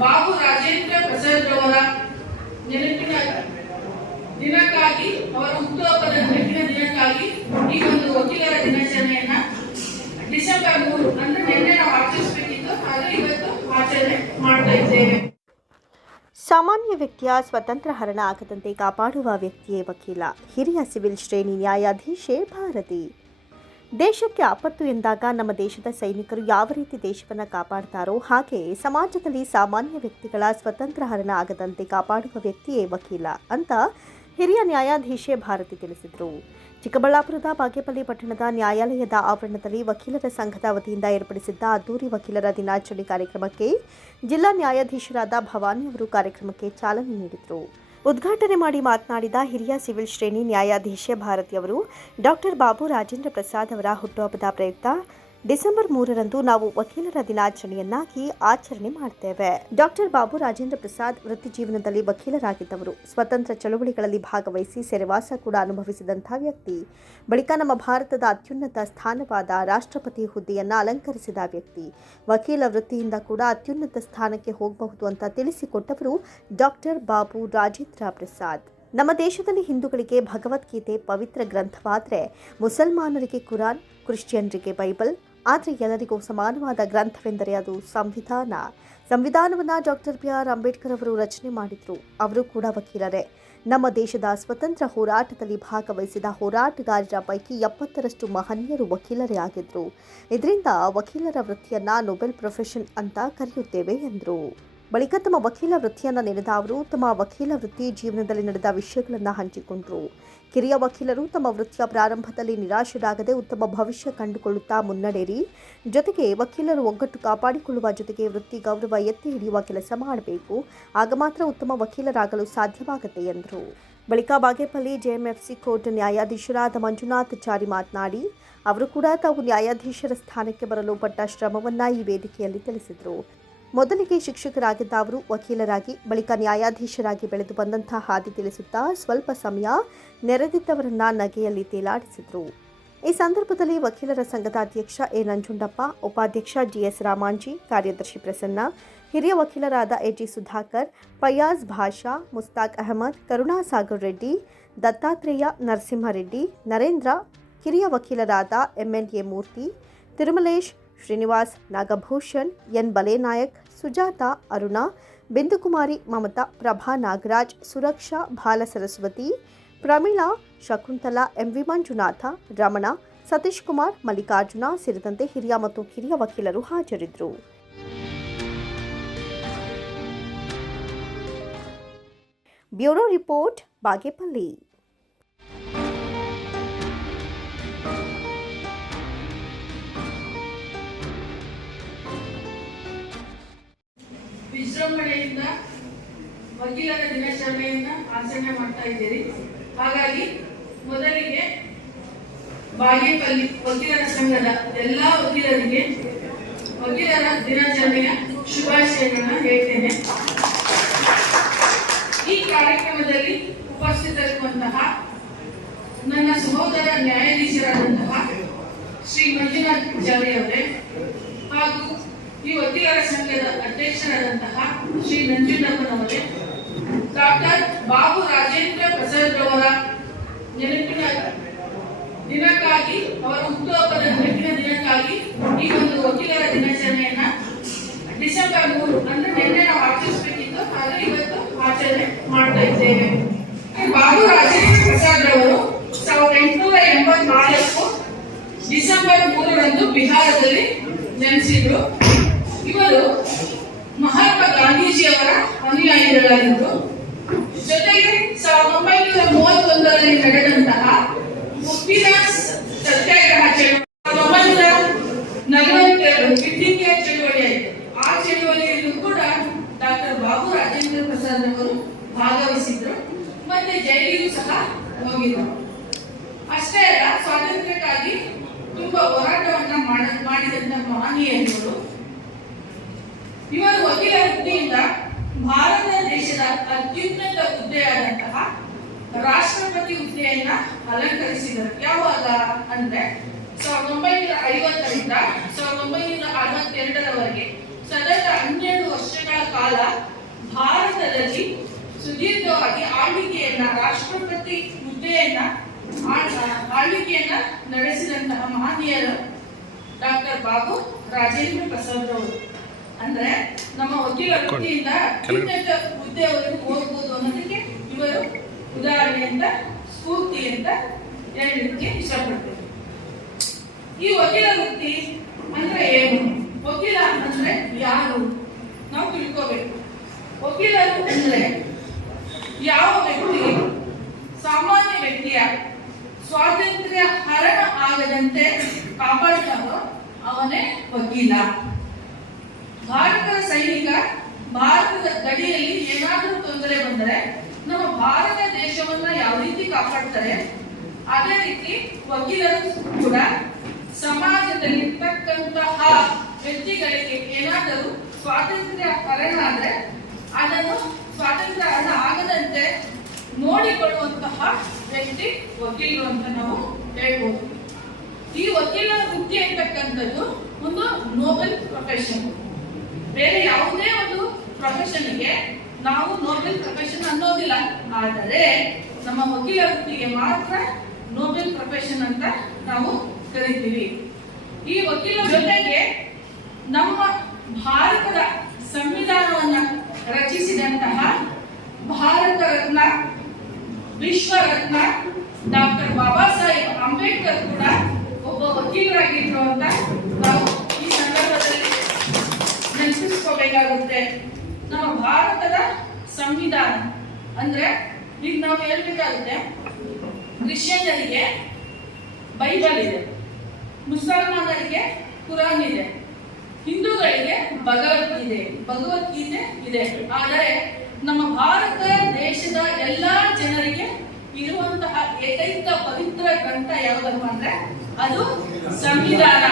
ಬಾಬು ರಾಜೇಂದ್ರ ಪ್ರಸಾದ್ ಅವರ ನೆನಪಿನ ದಿನಕ್ಕಾಗಿ, ಅವರ ಹುಟ್ಟುಹಬ್ಬದ ನೆನಪಿನ ದಿನಕ್ಕಾಗಿ ಈ ಒಂದು ವಕೀಲರ ದಿನಾಚರಣೆಯನ್ನ ಡಿಸೆಂಬರ್ ಮೂರು ಅಂದ್ರೆ ನಿನ್ನೆ ನಾವು ಆಚರಿಸಬೇಕಿತ್ತು. ಆದ್ರೆ ಇವತ್ತು ಆಚರಣೆ ಮಾಡ್ತಾ ಇದ್ದೇವೆ. ಸಾಮಾನ್ಯ ವ್ಯಕ್ತಿಯ ಸ್ವತಂತ್ರ ಹರಣ ಆಗದಂತೆ ಕಾಪಾಡುವ ವ್ಯಕ್ತಿಯೇ ವಕೀಲ. ಹಿರಿಯ ಸಿವಿಲ್ ಶ್ರೇಣಿ ನ್ಯಾಯಾಧೀಶೆ ಭಾರತಿ. ದೇಶಕ್ಕೆ ಆಪತ್ತು ಎಂದಾಗ ನಮ್ಮ ದೇಶದ ಸೈನಿಕರು ಯಾವ ರೀತಿ ದೇಶವನ್ನು ಕಾಪಾಡ್ತಾರೋ ಹಾಗೆ ಸಮಾಜದಲ್ಲಿ ಸಾಮಾನ್ಯ ವ್ಯಕ್ತಿಗಳ ಸ್ವತಂತ್ರ ಹರಣ ಆಗದಂತೆ ಕಾಪಾಡುವ ವ್ಯಕ್ತಿಯೇ ವಕೀಲ ಅಂತ ಹಿರಿಯ ನ್ಯಾಯಾಧೀಶೆ ಭಾರತಿ ತಿಳಿಸಿದರು. ಚಿಕ್ಕಬಳ್ಳಾಪುರದ ಬಾಗೇಪಲ್ಲಿ ಪಟ್ಟಣದ ನ್ಯಾಯಾಲಯದ ಆವರಣದಲ್ಲಿ ವಕೀಲರ ಸಂಘದ ವತಿಯಿಂದ ಏರ್ಪಡಿಸಿದ್ದ ಅದ್ದೂರಿ ವಕೀಲರ ದಿನಾಚರಣೆ ಕಾರ್ಯಕ್ರಮಕ್ಕೆ ಜಿಲ್ಲಾ ನ್ಯಾಯಾಧೀಶರಾದ ಭವಾನಿ ಅವರು ಕಾರ್ಯಕ್ರಮಕ್ಕೆ ಚಾಲನೆ ನೀಡಿದರು. ಉದ್ಘಾಟನೆ ಮಾಡಿ ಮಾತನಾಡಿದ ಹಿರಿಯ ಸಿವಿಲ್ ಶ್ರೇಣಿ ನ್ಯಾಯಾಧೀಶ ಭಾರತಿ ಅವರು, ಡಾಕ್ಟರ್ ಬಾಬು ರಾಜೇಂದ್ರ ಪ್ರಸಾದ್ ಅವರ ಹುಟ್ಟುಹಬ್ಬದ ಪ್ರಯುಕ್ತ ಡಿಸೆಂಬರ್ ಮೂರರಂದು ನಾವು ವಕೀಲರ ದಿನಾಚರಣೆಯನ್ನಾಗಿ ಆಚರಣೆ ಮಾಡ್ತೇವೆ. ಡಾಕ್ಟರ್ ಬಾಬು ರಾಜೇಂದ್ರ ಪ್ರಸಾದ್ ವೃತ್ತಿ ಜೀವನದಲ್ಲಿ ವಕೀಲರಾಗಿದ್ದವರು. ಸ್ವತಂತ್ರ ಚಳುವಳಿಗಳಲ್ಲಿ ಭಾಗವಹಿಸಿ ಸೆರೆವಾಸ ಕೂಡ ಅನುಭವಿಸಿದಂಥ ವ್ಯಕ್ತಿ. ಬಳಿಕ ನಮ್ಮ ಭಾರತದ ಅತ್ಯುನ್ನತ ಸ್ಥಾನವಾದ ರಾಷ್ಟ್ರಪತಿ ಹುದ್ದೆಯನ್ನ ಅಲಂಕರಿಸಿದ ವ್ಯಕ್ತಿ. ವಕೀಲ ವೃತ್ತಿಯಿಂದ ಕೂಡ ಅತ್ಯುನ್ನತ ಸ್ಥಾನಕ್ಕೆ ಹೋಗಬಹುದು ಅಂತ ತಿಳಿಸಿಕೊಟ್ಟವರು ಡಾಕ್ಟರ್ ಬಾಬು ರಾಜೇಂದ್ರ ಪ್ರಸಾದ್. ನಮ್ಮ ದೇಶದಲ್ಲಿ ಹಿಂದೂಗಳಿಗೆ ಭಗವದ್ಗೀತೆ ಪವಿತ್ರ ಗ್ರಂಥವಾದರೆ ಮುಸಲ್ಮಾನರಿಗೆ ಕುರಾನ್, ಕ್ರಿಶ್ಚಿಯನ್ರಿಗೆ ಬೈಬಲ್ ಆದರೆ ಎಲ್ಲರಿಗೂ ಸಮಾನವಾದ ಗ್ರಂಥವೆಂದರೆ ಅದು ಸಂವಿಧಾನ. ಸಂವಿಧಾನವನ್ನು ಡಾಕ್ಟರ್ ಬಿ ಆರ್ ಅಂಬೇಡ್ಕರ್ ಅವರು ರಚನೆ ಮಾಡಿದರು. ಅವರು ಕೂಡ ವಕೀಲರೇ. ನಮ್ಮ ದೇಶದ ಸ್ವತಂತ್ರ ಹೋರಾಟದಲ್ಲಿ ಭಾಗವಹಿಸಿದ ಹೋರಾಟಗಾರರ ಪೈಕಿ ಎಪ್ಪತ್ತರಷ್ಟು ಮಹನೀಯರು ವಕೀಲರೇ ಆಗಿದ್ರು. ಇದರಿಂದ ವಕೀಲರ ವೃತ್ತಿಯನ್ನ ನೊಬೆಲ್ ಪ್ರೊಫೆಷನ್ ಅಂತ ಕರೆಯುತ್ತೇವೆ ಎಂದರು. ಬಳಿಕ ತಮ್ಮ ವಕೀಲ ವೃತ್ತಿಯನ್ನು ನೆನೆದ ಅವರು, ತಮ್ಮ ವಕೀಲ ವೃತ್ತಿ ಜೀವನದಲ್ಲಿ ನಡೆದ ವಿಷಯಗಳನ್ನು ಹಂಚಿಕೊಂಡರು. ಕಿರಿಯ ವಕೀಲರು ತಮ್ಮ ವೃತ್ತಿಯ ಪ್ರಾರಂಭದಲ್ಲಿ ನಿರಾಶರಾಗದೆ ಉತ್ತಮ ಭವಿಷ್ಯ ಕಂಡುಕೊಳ್ಳುತ್ತಾ ಮುನ್ನಡೆಯಿರಿ ಜೊತೆಗೆ ವಕೀಲರು ಒಗ್ಗಟ್ಟು ಕಾಪಾಡಿಕೊಳ್ಳುವ ಜೊತೆಗೆ ವೃತ್ತಿ ಗೌರವ ಎತ್ತಿ ಹಿಡಿಯುವ ಕೆಲಸ ಮಾಡಬೇಕು. ಆಗ ಮಾತ್ರ ಉತ್ತಮ ವಕೀಲರಾಗಲು ಸಾಧ್ಯವಾಗುತ್ತೆ ಎಂದರು. ಬಳಿಕ ಬಾಗೇಪಲ್ಲಿ ಜೆಎಂಎಫ್ಸಿ ಕೋರ್ಟ್ ನ್ಯಾಯಾಧೀಶರಾದ ಮಂಜುನಾಥ್ ಚಾರಿ ಮಾತನಾಡಿ, ಅವರು ಕೂಡ ತಾವು ನ್ಯಾಯಾಧೀಶರ ಸ್ಥಾನಕ್ಕೆ ಬರಲು ಪಟ್ಟ ಶ್ರಮವನ್ನ ಈ ವೇದಿಕೆಯಲ್ಲಿ ತಿಳಿಸಿದರು. ಮೊದಲಿಗೆ ಶಿಕ್ಷಕರಾಗಿದ್ದ ಅವರು ವಕೀಲರಾಗಿ, ಬಳಿಕ ನ್ಯಾಯಾಧೀಶರಾಗಿ ಬೆಳೆದು ಬಂದಂತಹ ಹಾದಿ ತಿಳಿಸುತ್ತಾ ಸ್ವಲ್ಪ ಸಮಯ ನೆರೆದಿದ್ದವರನ್ನ ನಗೆಯಲ್ಲಿ ತೇಲಾಡಿಸಿದರು. ಈ ಸಂದರ್ಭದಲ್ಲಿ ವಕೀಲರ ಸಂಘದ ಅಧ್ಯಕ್ಷ ಎ. ನಂಜುಂಡಪ್ಪ, ಉಪಾಧ್ಯಕ್ಷ ಜಿಎಸ್ ರಾಮಾಂಜಿ, ಕಾರ್ಯದರ್ಶಿ ಪ್ರಸನ್ನ, ಹಿರಿಯ ವಕೀಲರಾದ ಎಜಿ ಸುಧಾಕರ್, ಫಯಾಜ್ ಭಾಷಾ, ಮುಸ್ತಾಕ್ ಅಹಮದ್, ಕರುಣಾಸಾಗರ್ ರೆಡ್ಡಿ, ದತ್ತಾತ್ರೇಯ ನರಸಿಂಹರೆಡ್ಡಿ, ನರೇಂದ್ರ, ಕಿರಿಯ ವಕೀಲರಾದ MLA Murthy, Tirumalesh Srinivas Nagabhushan, N. Balenayak Sujatha, Aruna, Bindukumari, Mamata, Prabha Nagaraj, Suraksha, Bala Saraswati, Pramila, Shakuntala MV Manjunatha, Ramana, Satish Kumar, Mallikarjuna ಸೇರಿದಂತೆ ಹಿರಿಯ ಮತ್ತು ಕಿರಿಯ ವಕೀಲರು ಹಾಜರಿದ್ದರು. Bureau report, Bagepalli. ವಿಜೃಂಭಣೆಯಿಂದ, ವಕೀಲರ ದಿನಾಚರಣೆಯನ್ನ ಆಚರಣೆ ಮಾಡ್ತಾ ಇದ್ದೀರಿ. ಹಾಗಾಗಿ ಮೊದಲಿಗೆ ಬಾಗೇಪಲ್ಲಿ ವಕೀಲರ ಸಂಘದ ಎಲ್ಲ ವಕೀಲರಿಗೆ ವಕೀಲರ ದಿನಾಚರಣೆಯ ಶುಭಾಶಯಗಳನ್ನು ಹೇಳ್ತೇನೆ. ಈ ಕಾರ್ಯಕ್ರಮದಲ್ಲಿ ಉಪಸ್ಥಿತರಿರುವಂತಹ ನನ್ನ ಸಹೋದರ ನ್ಯಾಯಾಧೀಶರಾದಂತಹ ಶ್ರೀ ಮಂಜುನಾಥ್ ಜಾರಿ ಈ ವಕೀಲರ ಸಂಘದ ಅಧ್ಯಕ್ಷರಾದಂತಹ ಶ್ರೀ ನಂಜುಂಡಪ್ಪನವರೇ, ಡಾಕ್ಟರ್ ಬಾಬು ರಾಜೇಂದ್ರ ಪ್ರಸಾದ್ ಅವರ ನೆನಪಿನ ದಿನಕ್ಕಾಗಿ, ಅವರ ಹುಟ್ಟುಹಬ್ಬದ ನೆನಪಿನ ದಿನಕ್ಕಾಗಿ ಈ ಒಂದು ವಕೀಲರ ದಿನಾಚರಣೆಯನ್ನ ಡಿಸೆಂಬರ್ ಮೂರು, ಅಂದ್ರೆ ನಿನ್ನೆ ನಾವು ಆಚರಿಸಬೇಕಿತ್ತು, ಆದ್ರೆ ಇವತ್ತು ಆಚರಣೆ ಮಾಡ್ತಾ ಇದ್ದೇವೆ. ಬಾಬು ರಾಜೇಂದ್ರ ಪ್ರಸಾದ್ ಅವರು ಸಾವಿರದ ಎಂಟುನೂರ ಎಂಬತ್ನಾಲ್ಕು ಡಿಸೆಂಬರ್ ಮೂರರಂದು ಬಿಹಾರದಲ್ಲಿ ಜನಿಸಿದ್ರು ಇವರು ಮಹಾತ್ಮ ಗಾಂಧೀಜಿಯವರ ಅನುಯಾಯಿಗಳಾಗಿದ್ದು, ಜೊತೆಗೆ ಸಾವಿರದ ಒಂಬೈನೂರ ಮೂವತ್ತೊಂದರಲ್ಲಿ ನಡೆದಂತಹ ಉಪ್ಪಿನ ಸತ್ಯಾಗ್ರಹ ಚಳವಳಿ ಚಳವಳಿ ಆ ಚಳುವಳಿಯಲ್ಲೂ ಕೂಡ ಡಾಕ್ಟರ್ ಬಾಬು ರಾಜೇಂದ್ರ ಪ್ರಸಾದ್ ಅವರು ಭಾಗವಹಿಸಿದ್ರು, ಮತ್ತೆ ಜೈಲಿಗೂ ಸಹ ಹೋಗಿದ್ರು. ಅಷ್ಟೇ ಅಲ್ಲ, ಸ್ವಾತಂತ್ರ್ಯಕ್ಕಾಗಿ ತುಂಬಾ ಹೋರಾಟವನ್ನ ಮಾಡ- ಮಾಡಿದಂತ ಮಹನೀಯರು ವಕೀಲ ಭಾರತ ದೇಶದ ಅತ್ಯುನ್ನತ ಹುದ್ದೆಯಾದಂತಹ ರಾಷ್ಟ್ರಪತಿ ಹುದ್ದೆಯನ್ನ ಅಲಂಕರಿಸಿದರು. ಯಾವಾಗ ಅಂದ್ರೆ ಸಾವಿರದ ಒಂಬೈನೂರ ಐವತ್ತರಿಂದ ಸಾವಿರದ ಒಂಬೈನೂರ ಅರವತ್ತೆರಡರವರೆಗೆ. ಸತತ ಹನ್ನೆರಡು ವರ್ಷಗಳ ಕಾಲ ಭಾರತದಲ್ಲಿ ಸುದೀರ್ಘವಾಗಿ ಆಳ್ವಿಕೆಯನ್ನ, ರಾಷ್ಟ್ರಪತಿ ಹುದ್ದೆಯನ್ನ ಆಳ್ವಿಕೆಯನ್ನ ನಡೆಸಿದಂತಹ ಮಹನೀಯರು ಡಾಕ್ಟರ್ ಬಾಬು ರಾಜೇಂದ್ರ ಪ್ರಸಾದ್ ಅವರು ಅಂದ್ರೆ ನಮ್ಮ ವಕೀಲ ವೃತ್ತಿಯಿಂದ ಅತ್ಯುನ್ನತ ಹುದ್ದೆವರೆಗೂ ಹೋಗ್ಬೋದು ಅನ್ನೋದಕ್ಕೆ ಇವರು ಉದಾಹರಣೆ ಅಂತ ಸ್ಫೂರ್ತಿ ಅಂತ ಹೇಳಲಿಕ್ಕೆ ಇಷ್ಟಪಡ್ತೇವೆ ಈ ವಕೀಲ ವೃತ್ತಿ ಅಂದ್ರೆ ಏನು? ವಕೀಲ ಅಂದ್ರೆ ಯಾರು? ನಾವು ತಿಳ್ಕೋಬೇಕು. ವಕೀಲರು ಅಂದ್ರೆ ಯಾವ ವ್ಯಕ್ತಿ? ಸಾಮಾನ್ಯ ವ್ಯಕ್ತಿಯ ಸ್ವಾತಂತ್ರ್ಯ ಹರಣ ಆಗದಂತೆ ಕಾಪಾಡ್ತಾರೋ ಅವನೇ ವಕೀಲ. ಭಾರತದ ಸೈನಿಕ ಭಾರತದ ಗಡಿಯಲ್ಲಿ ಏನಾದರೂ ತೊಂದರೆ ಬಂದರೆ ನಮ್ಮ ಭಾರತ ದೇಶವನ್ನ ಯಾವ ರೀತಿ ಕಾಪಾಡ್ತಾರೆ? ಅದೇ ರೀತಿ ವಕೀಲರು ಕೂಡ ಸಮಾಜದಲ್ಲಿ ಇರ್ತಕ್ಕಂತಹ ವ್ಯಕ್ತಿಗಳಿಗೆ ಏನಾದರೂ ಸ್ವಾತಂತ್ರ್ಯ ಹರಣ ಆದ್ರೆ ಅದನ್ನು ಸ್ವಾತಂತ್ರ್ಯ ಹರಣ ಆಗದಂತೆ ನೋಡಿಕೊಳ್ಳುವಂತಹ ವ್ಯಕ್ತಿ ವಕೀಲರು ಅಂತ ನಾವು ಹೇಳ್ಬೋದು. ಈ ವಕೀಲ ವೃತ್ತಿ ಅಂತಕ್ಕಂಥದ್ದು ಒಂದು ನೋಬೆಲ್ ಪ್ರೊಫೆಷನ್ ಬೇರೆ ಯಾವುದೇ ಒಂದು ಪ್ರೊಫೆಷನ್ಗೆ ನಾವು ನೋಬೆಲ್ ಪ್ರೊಫೆಷನ್ ಅನ್ನೋದಿಲ್ಲ. ಆದರೆ ನಮ್ಮ ವಕೀಲ ವೃತ್ತಿಗೆ ಮಾತ್ರ ನೋಬೆಲ್ ಪ್ರೊಫೆಷನ್ ಅಂತ ನಾವು ಕರಿತೀವಿ. ಈ ವಕೀಲ ಜೊತೆಗೆ ನಮ್ಮ ಭಾರತದ ಸಂವಿಧಾನವನ್ನ ರಚಿಸಿದಂತಹ ಭಾರತ ರತ್ನ ವಿಶ್ವ ರತ್ನ ಡಾಕ್ಟರ್ ಬಾಬಾ ಸಾಹೇಬ್ ಅಂಬೇಡ್ಕರ್ ಕೂಡ ಒಬ್ಬ ವಕೀಲರಾಗಿದ್ರು ನೆನಪಿಸ್ಕೋಬೇಕಾಗುತ್ತೆ ನಮ್ಮ ಭಾರತದ ಸಂವಿಧಾನ. ಅಂದ್ರೆ ಈಗ ನಾವು ಹೇಳ್ಬೇಕಾಗುತ್ತೆ ಕ್ರಿಶ್ಚಿಯನ್ನರಿಗೆ ಬೈಬಲ್ ಇದೆ, ಮುಸಲ್ಮಾನರಿಗೆ ಕುರಾನ್ ಇದೆ, ಹಿಂದೂಗಳಿಗೆ ಭಗವದ್ಗೀತೆ ಭಗವದ್ಗೀತೆ ಇದೆ. ಆದರೆ ನಮ್ಮ ಭಾರತ ದೇಶದ ಎಲ್ಲಾ ಜನರಿಗೆ ಇರುವಂತಹ ಏಕೈಕ ಪವಿತ್ರ ಗ್ರಂಥ ಯಾವುದಪ್ಪ ಅಂದ್ರೆ ಅದು ಸಂವಿಧಾನ.